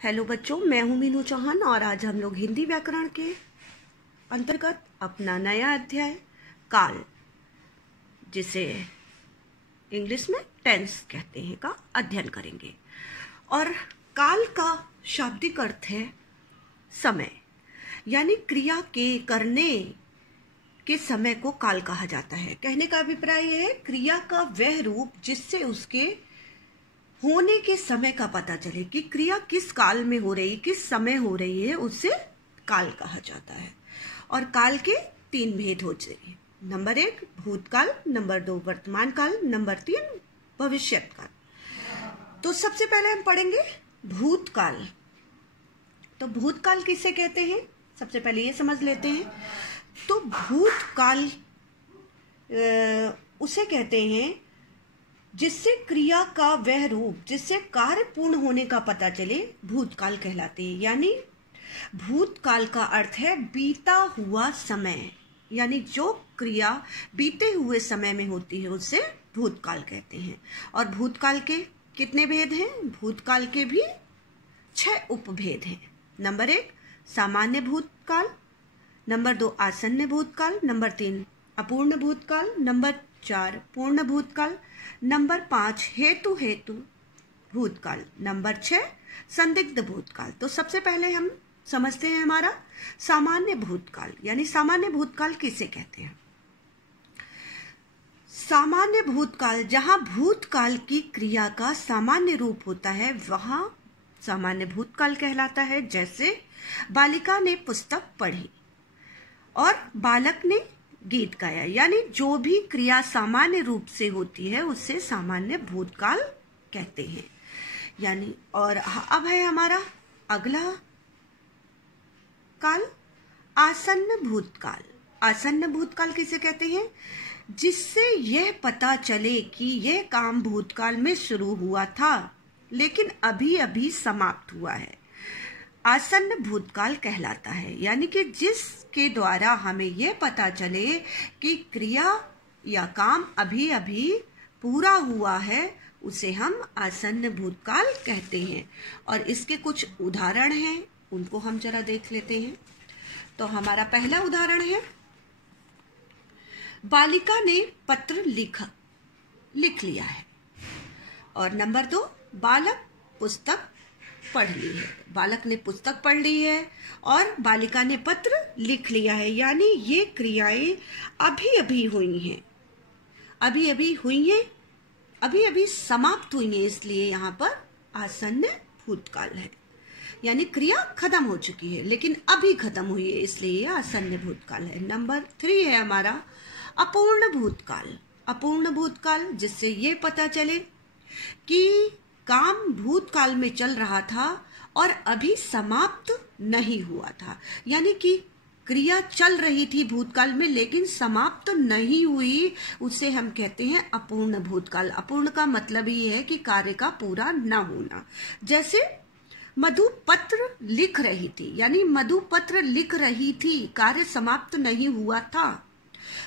Hello बच्चों, मैं हूं मीनू चौहान और आज हम लोग हिंदी व्याकरण के अंतर्गत अपना नया अध्याय काल, जिसे इंग्लिश में टेंस कहते हैं, का अध्ययन करेंगे। और काल का शाब्दिक अर्थ है समय, यानी क्रिया के करने के समय को काल कहा जाता है। कहने का अभिप्राय यह है, क्रिया का वह रूप जिससे उसके होने के समय का पता चले कि क्रिया किस काल में हो रही, किस समय हो रही है, उससे काल कहा जाता है। और काल के 3 भेद होते हैं। नंबर 1 भूतकाल, नंबर 2 वर्तमान काल, नंबर 3 भविष्यत काल। तो सबसे पहले हम पढ़ेंगे भूतकाल। तो भूतकाल किसे कहते हैं, सबसे पहले ये समझ लेते हैं। तो भूतकाल उसे कहते हैं जिससे क्रिया का वह रूप जिससे कार्य पूर्ण होने का पता चले, भूतकाल कहलाते हैं। यानी भूतकाल का अर्थ है बीता हुआ समय, यानी जो क्रिया बीते हुए समय में होती है उसे भूतकाल कहते हैं। और भूतकाल के कितने भेद हैं? भूतकाल के भी 6 उपभेद हैं। नंबर 1 सामान्य भूतकाल, नंबर 2 आसन्न भूतकाल, नंबर 3 अपूर्ण भूतकाल, नंबर 4 पूर्ण भूतकाल, नंबर 5 हेतु भूतकाल, नंबर 6 संदिग्ध भूतकाल। तो सबसे पहले हम समझते हैं हमारा सामान्य भूतकाल, यानी सामान्य भूतकाल किसे कहते हैं। सामान्य भूतकाल, जहां भूतकाल की क्रिया का सामान्य रूप होता है, वहां सामान्य भूतकाल कहलाता है। जैसे बालिका ने पुस्तक पढ़ी और बालक ने गीत गाया, यानी जो भी क्रिया सामान्य रूप से होती है उससे सामान्य भूतकाल कहते हैं। यानी और अब है हमारा अगला काल आसन्न भूतकाल। आसन्न भूतकाल किसे कहते हैं? जिससे यह पता चले कि यह काम भूतकाल में शुरू हुआ था लेकिन अभी अभी समाप्त हुआ है, आसन्न भूतकाल कहलाता है। यानी कि जिसके द्वारा हमें यह पता चले कि क्रिया या काम अभी अभी पूरा हुआ है, उसे हम आसन्न भूतकाल कहते हैं। और इसके कुछ उदाहरण हैं, उनको हम जरा देख लेते हैं। तो हमारा पहला उदाहरण है, बालिका ने पत्र लिख लिया है। और नंबर 2 बालक पुस्तक पढ़ ली है। बालक ने पुस्तक पढ़ ली है और बालिका ने पत्र लिख लिया है, यानी ये क्रियाएं अभी अभी हुई हैं, अभी अभी हुई हैं, अभी अभी समाप्त हुई हैं, इसलिए यहाँ पर आसन्न भूतकाल है। यानी क्रिया खत्म हो चुकी है लेकिन अभी खत्म हुई है, इसलिए ये आसन्न भूतकाल है। नंबर 3 है हमारा अपूर्ण भूतकाल। अपूर्ण भूतकाल, जिससे ये पता चले कि काम भूतकाल में चल रहा था और अभी समाप्त नहीं हुआ था, यानी कि क्रिया चल रही थी भूतकाल में लेकिन समाप्त नहीं हुई, उसे हम कहते हैं अपूर्ण भूतकाल। अपूर्ण का मतलब ही है कि कार्य का पूरा न होना। जैसे मधु पत्र लिख रही थी, यानी मधु पत्र लिख रही थी, कार्य समाप्त नहीं हुआ था।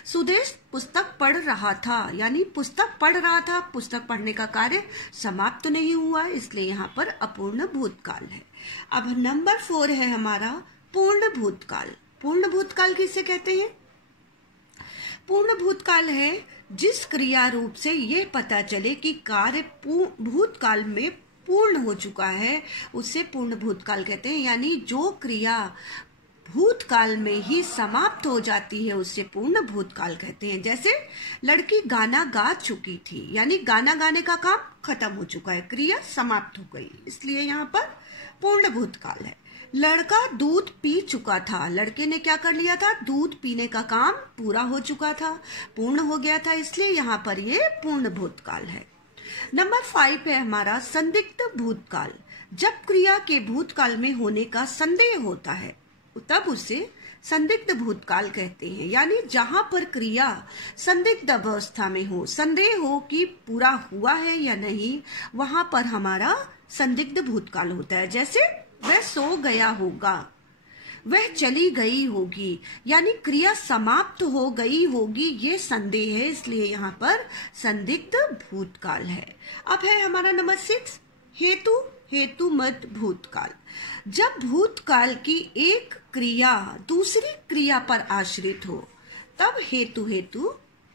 सुदेश पुस्तक पढ़ रहा था, यानी पुस्तक पढ़ रहा था, पुस्तक पढ़ने का कार्य समाप्त नहीं हुआ, इसलिए यहाँ पर अपूर्ण भूतकाल है। अब नंबर 4 है हमारा पूर्ण भूतकाल। पूर्ण भूतकाल किसे कहते हैं? पूर्ण भूतकाल है जिस क्रिया रूप से यह पता चले कि कार्य भूतकाल में पूर्ण हो चुका है, उसे पूर्ण भूतकाल कहते हैं। यानी जो क्रिया भूतकाल में ही समाप्त हो जाती है उसे पूर्ण भूतकाल कहते हैं। जैसे लड़की गाना गा चुकी थी, यानी गाना गाने का काम खत्म हो चुका है, क्रिया समाप्त हो गई, इसलिए यहाँ पर पूर्ण भूतकाल है। लड़का दूध पी चुका था, लड़के ने क्या कर लिया था? दूध पीने का काम पूरा हो चुका था, पूर्ण हो गया था, इसलिए यहाँ पर ये पूर्ण भूतकाल है। नंबर 5 है हमारा संदिग्ध भूतकाल। जब क्रिया के भूतकाल में होने का संदेह होता है तब उसे संदिग्ध भूतकाल कहते हैं। यानी जहां पर क्रिया संदिग्ध अवस्था में हो, संदेह हो कि पूरा हुआ है या नहीं, वहां पर हमारा संदिग्ध भूतकाल होता है। जैसे वह सो गया होगा, वह चली गई होगी, यानी क्रिया समाप्त हो गई होगी, ये संदेह है, इसलिए यहाँ पर संदिग्ध भूतकाल है। अब है हमारा नंबर 6 हेतु हेतु मद भूतकाल। जब भूतकाल की एक क्रिया दूसरी क्रिया पर आश्रित हो तब हेतु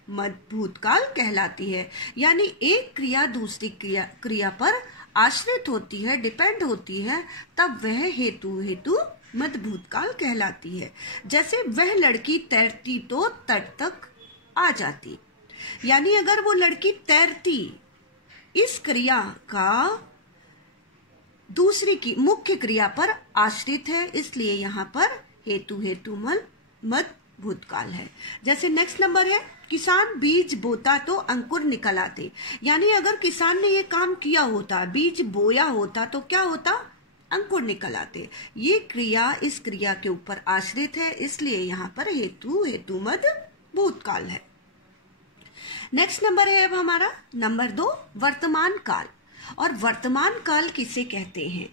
मद भूतकाल कहलाती है। यानी एक क्रिया दूसरी क्रिया पर आश्रित होती है, डिपेंड होती है, तब वह हेतु मद भूतकाल कहलाती है। जैसे वह लड़की तैरती तो तट तक आ जाती। यानी अगर वो लड़की तैरती इस क्रिया का दूसरी की मुख्य क्रिया पर आश्रित है, इसलिए यहाँ पर हेतु मद भूतकाल है। जैसे नेक्स्ट नंबर है, किसान बीज बोता तो अंकुर निकल आते। यानी अगर किसान ने ये काम किया होता, बीज बोया होता, तो क्या होता? अंकुर निकल आते। ये क्रिया इस क्रिया के ऊपर आश्रित है, इसलिए यहाँ पर हेतु मद भूतकाल है। नेक्स्ट नंबर है अब हमारा नंबर 2, वर्तमान काल। और वर्तमान काल किसे कहते हैं?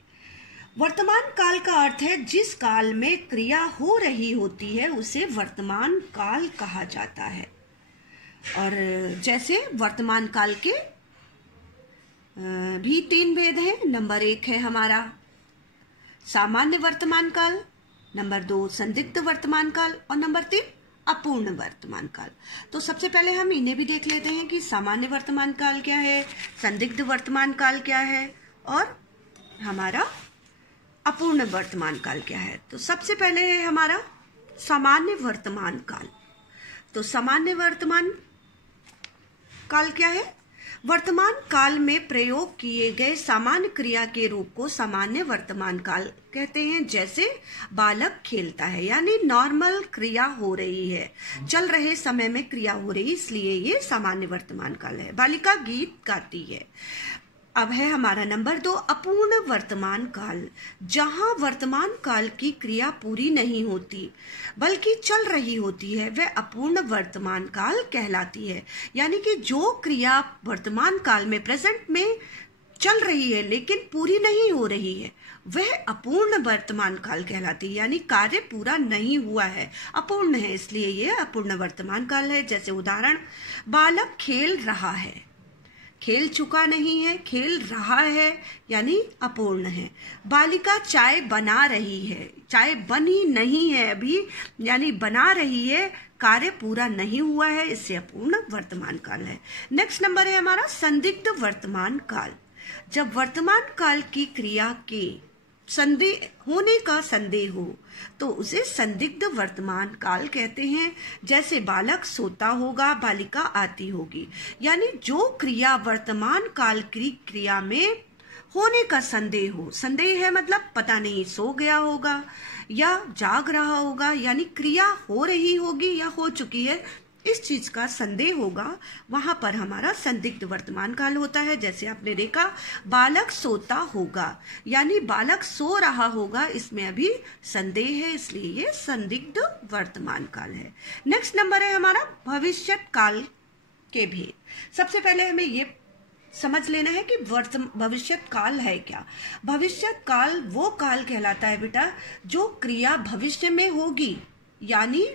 वर्तमान काल का अर्थ है जिस काल में क्रिया हो रही होती है उसे वर्तमान काल कहा जाता है। और जैसे वर्तमान काल के भी 3 भेद हैं। नंबर 1 है हमारा सामान्य वर्तमान काल, नंबर 2 संदिग्ध वर्तमान काल और नंबर 3 अपूर्ण वर्तमान काल। तो सबसे पहले हम इन्हें भी देख लेते हैं कि सामान्य वर्तमान काल क्या है, संदिग्ध वर्तमान काल क्या है और हमारा अपूर्ण वर्तमान काल क्या है। तो सबसे पहले है हमारा सामान्य वर्तमान काल। तो सामान्य वर्तमान काल क्या है? वर्तमान काल में प्रयोग किए गए सामान्य क्रिया के रूप को सामान्य वर्तमान काल कहते हैं। जैसे बालक खेलता है, यानी नॉर्मल क्रिया हो रही है, चल रहे समय में क्रिया हो रही, इसलिए ये सामान्य वर्तमान काल है। बालिका गीत गाती है। अब है हमारा नंबर 2 अपूर्ण वर्तमान काल। जहां वर्तमान काल की क्रिया पूरी नहीं होती बल्कि चल रही होती है, वह अपूर्ण वर्तमान काल कहलाती है। यानी कि जो क्रिया वर्तमान काल में प्रेजेंट में चल रही है लेकिन पूरी नहीं हो रही है, वह अपूर्ण वर्तमान काल कहलाती है। यानी कार्य पूरा नहीं हुआ है, अपूर्ण है, इसलिए यह अपूर्ण वर्तमान काल है। जैसे उदाहरण, बालक खेल रहा है, खेल चुका नहीं है, खेल रहा है, यानी अपूर्ण है। बालिका चाय बना रही है, चाय बनी नहीं है अभी, यानी बना रही है, कार्य पूरा नहीं हुआ है, इससे अपूर्ण वर्तमान काल है। नेक्स्ट नंबर है हमारा संदिग्ध वर्तमान काल। जब वर्तमान काल की क्रिया के संदेह होने का संदेह हो तो उसे संदिग्ध वर्तमान काल कहते हैं। जैसे बालक सोता होगा, बालिका आती होगी। यानी जो क्रिया वर्तमान काल की क्रिया में होने का संदेह हो, संदेह है मतलब पता नहीं सो गया होगा या जाग रहा होगा, यानी क्रिया हो रही होगी या हो चुकी है, इस चीज का संदेह होगा, वहां पर हमारा संदिग्ध वर्तमान काल होता है। जैसे आपने देखा बालक सोता होगा, यानी बालक सो रहा होगा, इसमें अभी संदेह है, इसलिए ये संदिग्ध वर्तमान काल है। नेक्स्ट नंबर है हमारा भविष्य काल के भेद। सबसे पहले हमें ये समझ लेना है कि भविष्य काल है क्या। भविष्य काल वो काल कहलाता है बेटा जो क्रिया भविष्य में होगी। यानी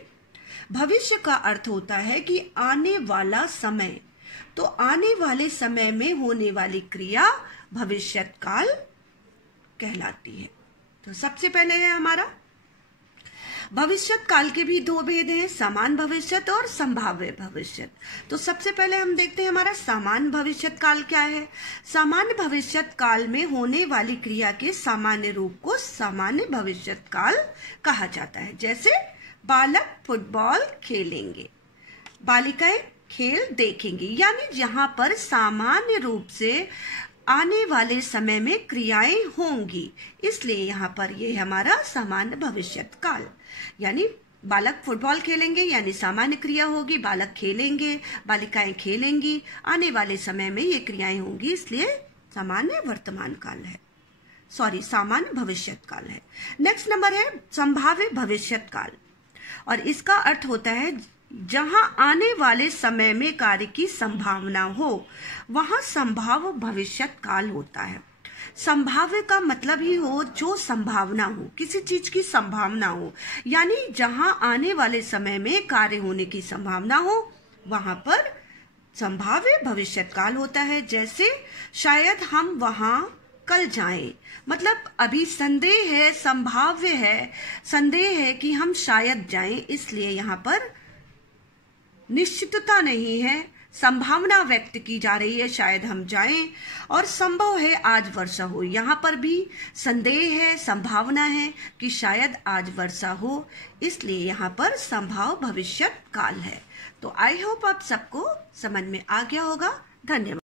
भविष्य का अर्थ होता है कि आने वाला समय, तो आने वाले समय में होने वाली क्रिया भविष्य काल कहलाती है। तो सबसे पहले है हमारा भविष्य काल के भी 2 भेद हैं, समान भविष्य और संभाव्य भविष्य। तो सबसे पहले हम देखते हैं हमारा सामान्य भविष्य काल क्या है। सामान्य भविष्य काल में होने वाली क्रिया के सामान्य रूप को सामान्य भविष्य काल कहा जाता है। जैसे बालक फुटबॉल खेलेंगे, बालिकाएं खेल देखेंगी, यानी जहां पर सामान्य रूप से आने वाले समय में क्रियाएं होंगी, इसलिए यहाँ पर ये हमारा सामान्य भविष्य काल। यानी बालक फुटबॉल खेलेंगे यानी सामान्य क्रिया होगी, बालक खेलेंगे, बालिकाएं खेलेंगी, आने वाले समय में ये क्रियाएं होंगी, इसलिए सामान्य वर्तमान काल है, सामान्य भविष्य काल है। नेक्स्ट नंबर है संभाव्य भविष्य काल, और इसका अर्थ होता है जहां आने वाले समय में कार्य की संभावना हो वहां संभाव्य भविष्य काल होता है। संभाव्य का मतलब ही हो जो संभावना हो, किसी चीज की संभावना हो, यानी जहां आने वाले समय में कार्य होने की संभावना हो वहां पर संभाव्य भविष्य काल होता है। जैसे शायद हम वहां कल जाएं, मतलब अभी संदेह है, संभाव्य है, संदेह है कि हम शायद जाएं, इसलिए यहाँ पर निश्चितता नहीं है, संभावना व्यक्त की जा रही है शायद हम जाएं, और संभव है आज वर्षा हो। यहाँ पर भी संदेह है, संभावना है कि शायद आज वर्षा हो, इसलिए यहाँ पर संभाव भविष्यत काल है। तो आई होप आप सबको समझ में आ गया होगा। धन्यवाद।